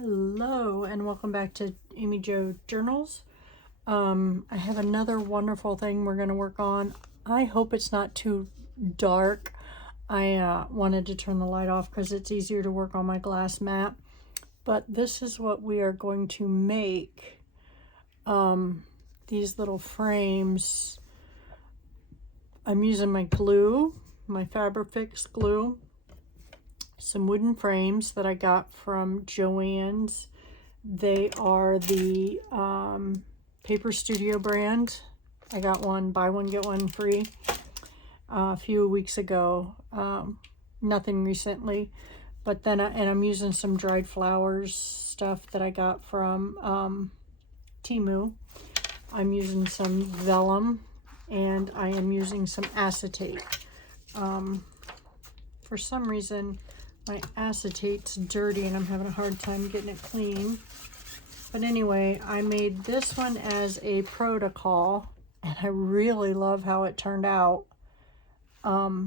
Hello and welcome back to Amy Jo Journals. I have another wonderful thing we're going to work on. I hope it's not too dark. I wanted to turn the light off because it's easier to work on my glass mat. But this is what we are going to make. These little frames. I'm using my glue, my Fabrifix glue. Some wooden frames that I got from Joann's. They are the Paper Studio brand. I got one, buy one, get one free a few weeks ago. Nothing recently. But then, and I'm using some dried flowers stuff that I got from Temu. I'm using some vellum, and I am using some acetate. For some reason, my acetate's dirty and I'm having a hard time getting it clean. But anyway, I made this one as a protocol and I really love how it turned out. I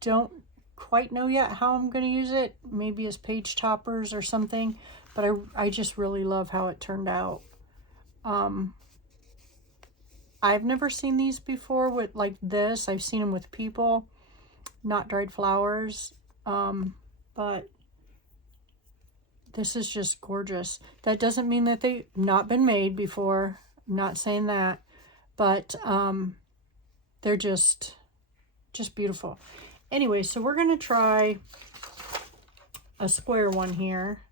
don't quite know yet how I'm going to use it. Maybe as page toppers or something. But I just really love how it turned out. I've never seen these before with like this. I've seen them with people. Not dried flowers, but this is just gorgeous. That doesn't mean that they've not been made before. I'm not saying that, but they're just beautiful. Anyway, so we're going to try a square one here.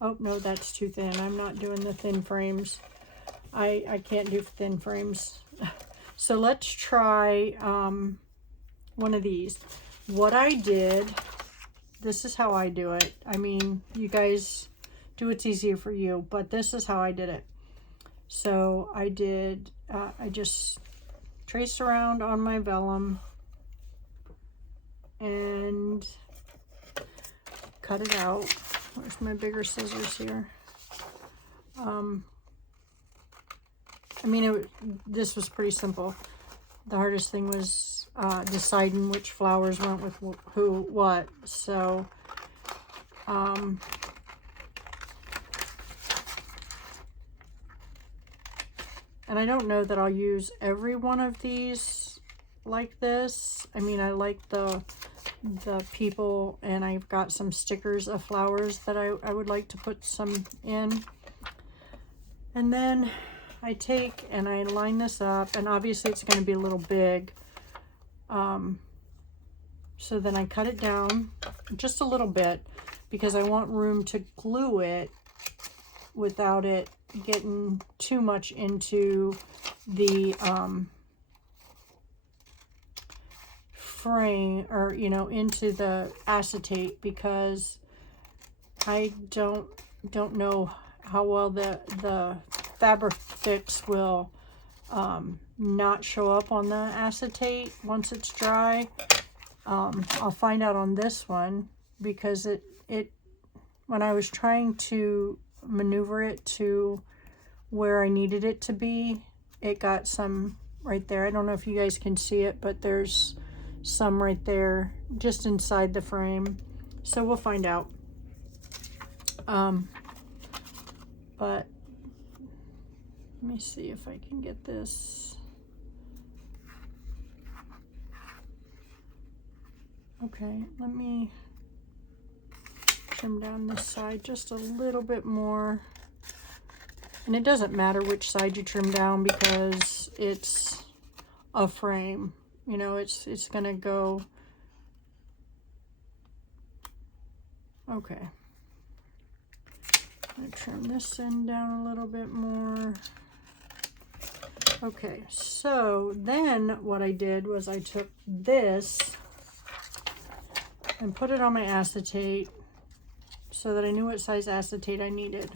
Oh, no, that's too thin. I'm not doing the thin frames. I can't do thin frames. So let's try one of these. What I did, this is how I do it. I mean, you guys do what's easier for you, but this is how I did it. So I did, I just traced around on my vellum and cut it out. Where's my bigger scissors here? I mean, this was pretty simple. The hardest thing was deciding which flowers went with what. So, and I don't know that I'll use every one of these like this. I mean, I like the people, and I've got some stickers of flowers that I would like to put some in. And then I take and I line this up, and obviously it's going to be a little big. So then I cut it down just a little bit because I want room to glue it without it getting too much into the frame, or into the acetate, because I don't know how well the Fabrifix will not show up on the acetate once it's dry. I'll find out on this one, because it when I was trying to maneuver it to where I needed it to be, it got some right there. I don't know if you guys can see it, but there's some right there just inside the frame. So we'll find out. But let me see if I can get this. Okay, let me trim down this side just a little bit more. And it doesn't matter which side you trim down because it's a frame. You know, it's gonna go. Okay. I'm gonna trim this end down a little bit more. Okay, so then what I did was I took this and put it on my acetate so that I knew what size acetate I needed.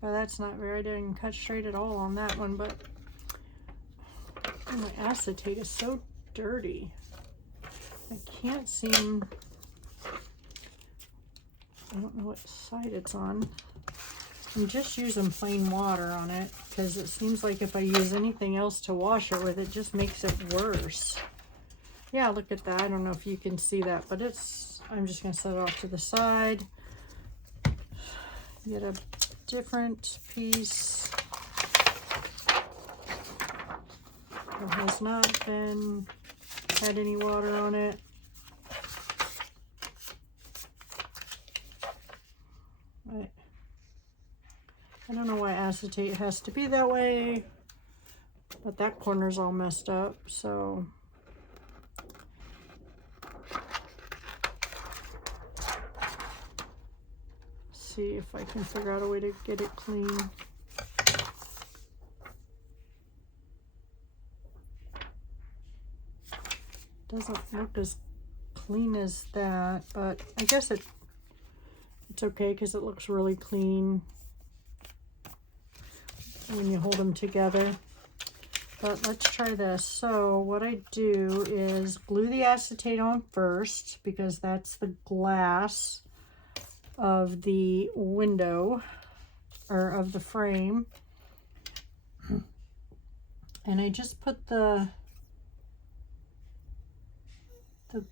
Well, that's not very, I didn't cut straight at all on that one, but oh, my acetate is so dirty. I can't seem, I don't know what side it's on. I'm just using plain water on it because it seems like if I use anything else to wash it with, it just makes it worse. Yeah, look at that. I don't know if you can see that, but I'm just going to set it off to the side. Get a different piece that has not had any water on it. I don't know why acetate has to be that way, but that corner's all messed up, so see if I can figure out a way to get it clean. Doesn't look as clean as that, but I guess it's okay because it looks really clean when you hold them together. But let's try this. So what I do is glue the acetate on first because that's the glass of the window or of the frame. And I just put the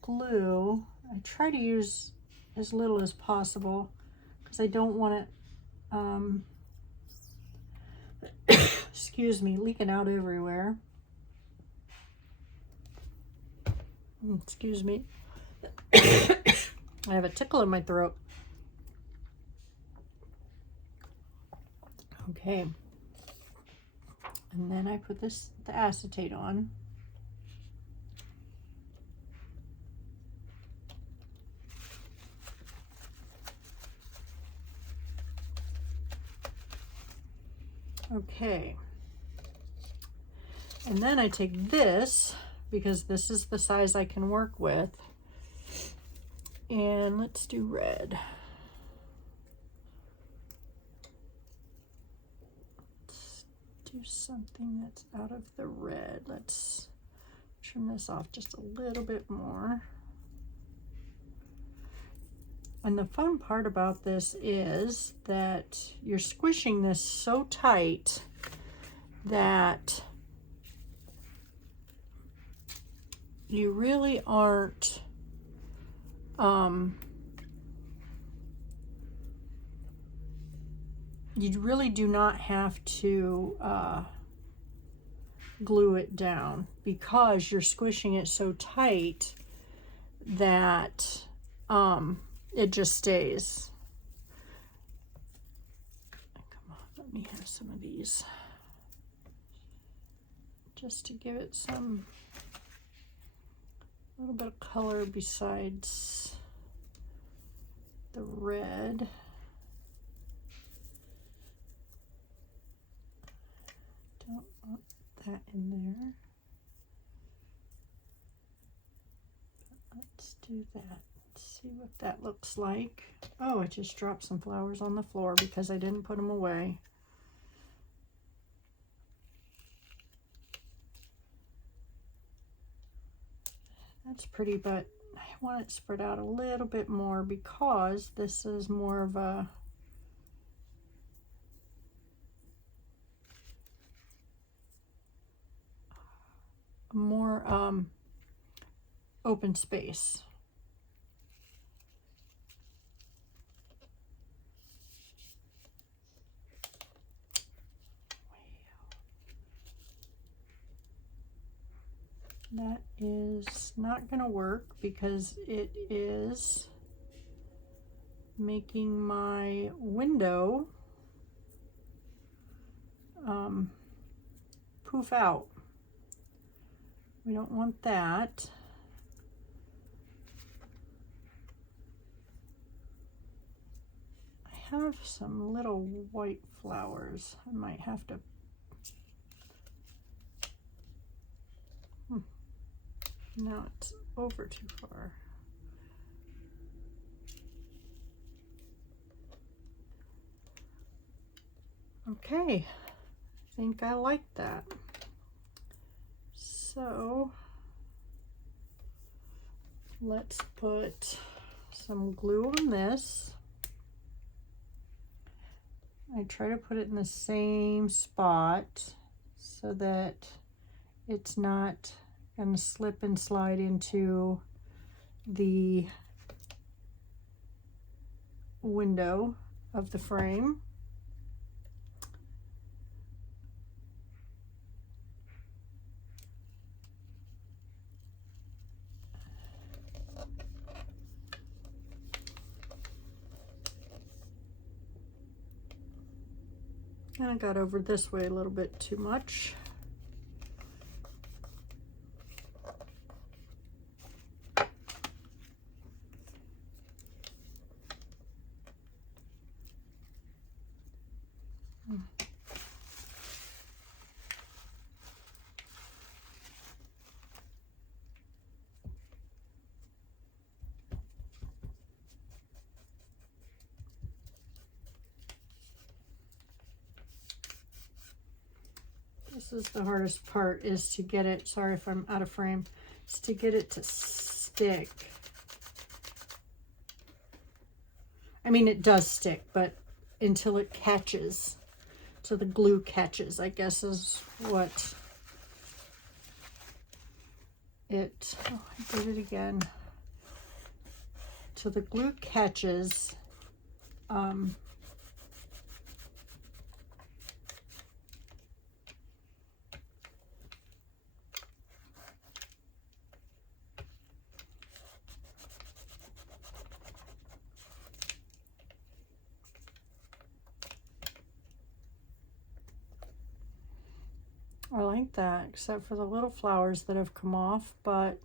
glue. I try to use as little as possible because I don't want it excuse me, leaking out everywhere. Excuse me. I have a tickle in my throat. Okay. And then I put the acetate on. Okay. And then I take this, because this is the size I can work with, and let's do red. Let's do something that's out of the red. Let's trim this off just a little bit more. And the fun part about this is that you're squishing this so tight that you really aren't you really do not have to glue it down because you're squishing it so tight that it just stays. Come on, let me have some of these just to give it some little bit of color besides the red. Don't want that in there. But let's do that. See what that looks like. Oh, I just dropped some flowers on the floor because I didn't put them away. That's pretty, but I want it spread out a little bit more because this is more of a more open space. That is not going to work because it is making my window poof out. We don't want that. I have some little white flowers. I might have to No, it's over too far. Okay, I think I like that. So let's put some glue on this. I try to put it in the same spot so that it's not going to slip and slide into the window of the frame. And I got over this way a little bit too much. This is the hardest part, is to get it, sorry if I'm out of frame, is to get it to stick. I mean, it does stick, but until it catches, till the glue catches, I guess is what it, oh, I did it again. Till the glue catches, I like that, except for the little flowers that have come off, but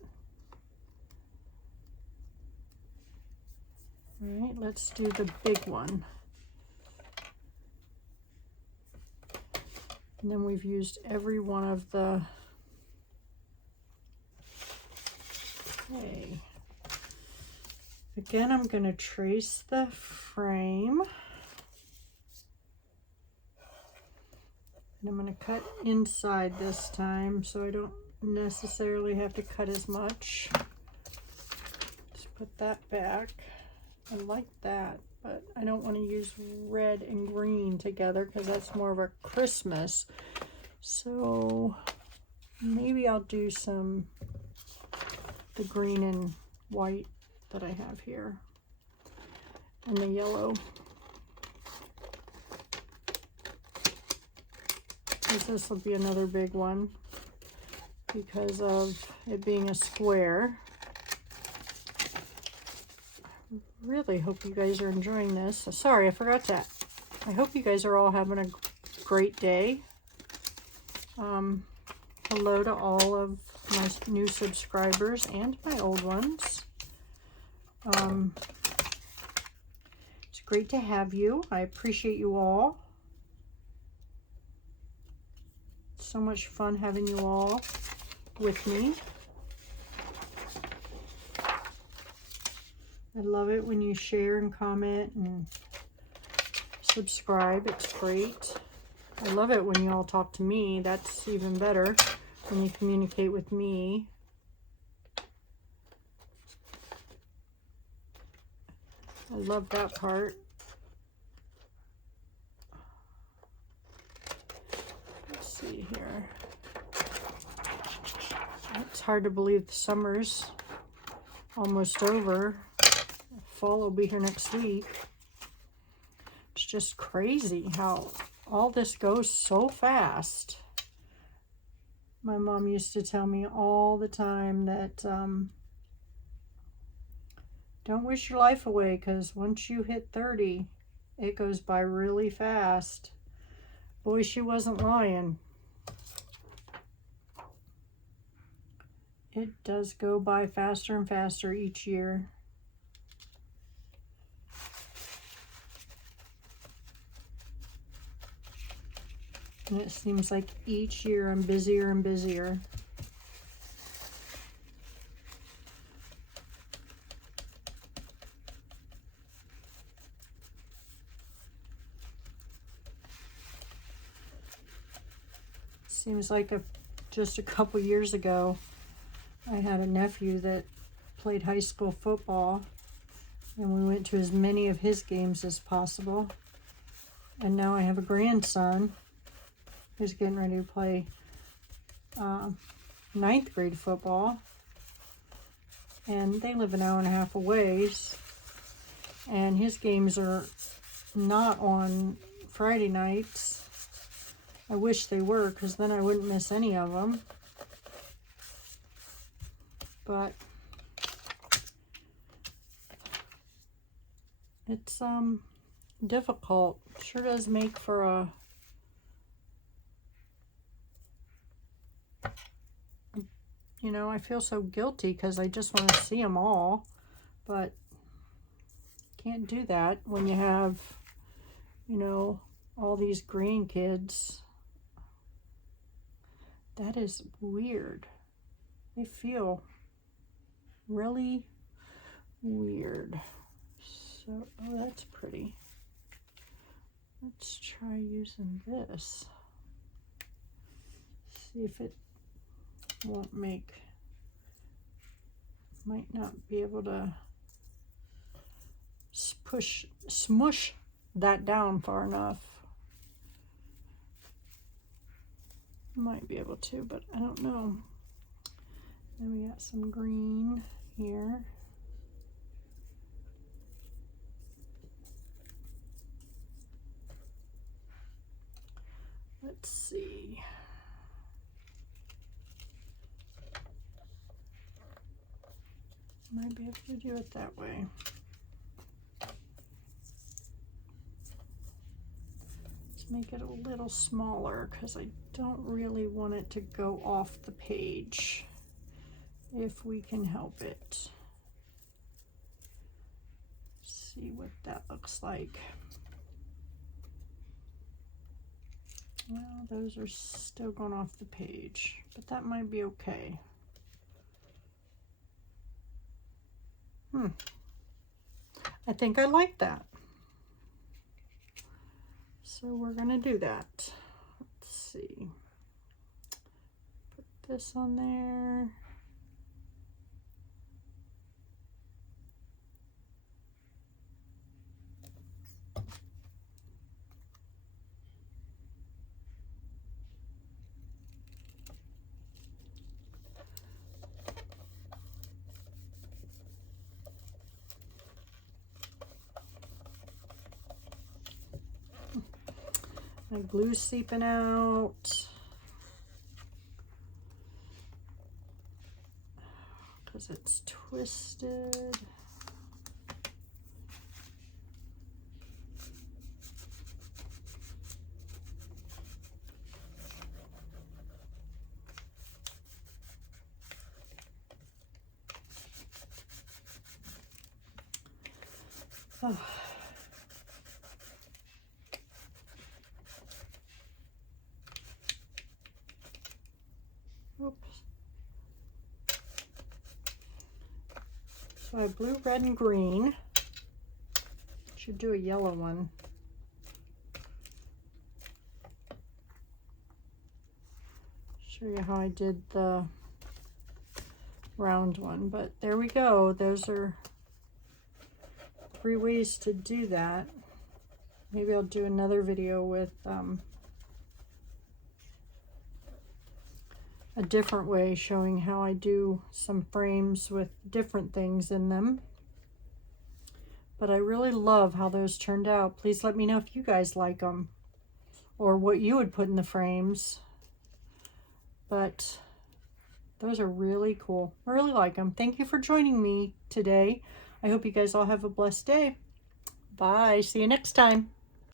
all right, let's do the big one. And then we've used every one of the, okay. Again, I'm going to trace the frame. And I'm going to cut inside this time so I don't necessarily have to cut as much. Just put that back. I like that, but I don't want to use red and green together because that's more of a Christmas. So maybe I'll do some, the green and white that I have here, and the yellow. This will be another big one because of it being a square. I really hope you guys are enjoying this. Sorry, I forgot that. I hope you guys are all having a great day. Hello to all of my new subscribers and my old ones. It's great to have you. I appreciate you all. So much fun having you all with me. I love it when you share and comment and subscribe. It's great. I love it when you all talk to me. That's even better, when you communicate with me. I love that part. See here. It's hard to believe the summer's almost over. Fall will be here next week. It's just crazy how all this goes so fast. My mom used to tell me all the time that don't wish your life away, because once you hit 30, it goes by really fast. Boy, she wasn't lying. It does go by faster and faster each year. And it seems like each year I'm busier and busier. Seems like just a couple years ago, I had a nephew that played high school football, and we went to as many of his games as possible. And now I have a grandson who's getting ready to play 9th grade football. And they live an hour and a half away. And his games are not on Friday nights. I wish they were, because then I wouldn't miss any of them. But it's difficult. Sure does make for a I feel so guilty because I just want to see them all, but can't do that when you have all these grandkids. That is weird. They feel really weird. So, oh, that's pretty. Let's try using this. See if it won't might not be able to smush that down far enough. Might be able to, but I don't know. Then we got some green here. Let's see. Might be able to do it that way. Let's make it a little smaller because I don't really want it to go off the page if we can help it. See what that looks like. Well, those are still going off the page, but that might be okay. I think I like that. So we're gonna do that. Let's see. Put this on there. My glue's seeping out because it's twisted. Oh. Oops. So I have blue, red, and green. Should do a yellow one. Show you how I did the round one, but there we go. Those are 3 ways to do that. Maybe I'll do another video with a different way showing how I do some frames with different things in them. But I really love how those turned out. Please let me know if you guys like them or what you would put in the frames. But those are really cool. I really like them. Thank you for joining me today. I hope you guys all have a blessed day. Bye. See you next time.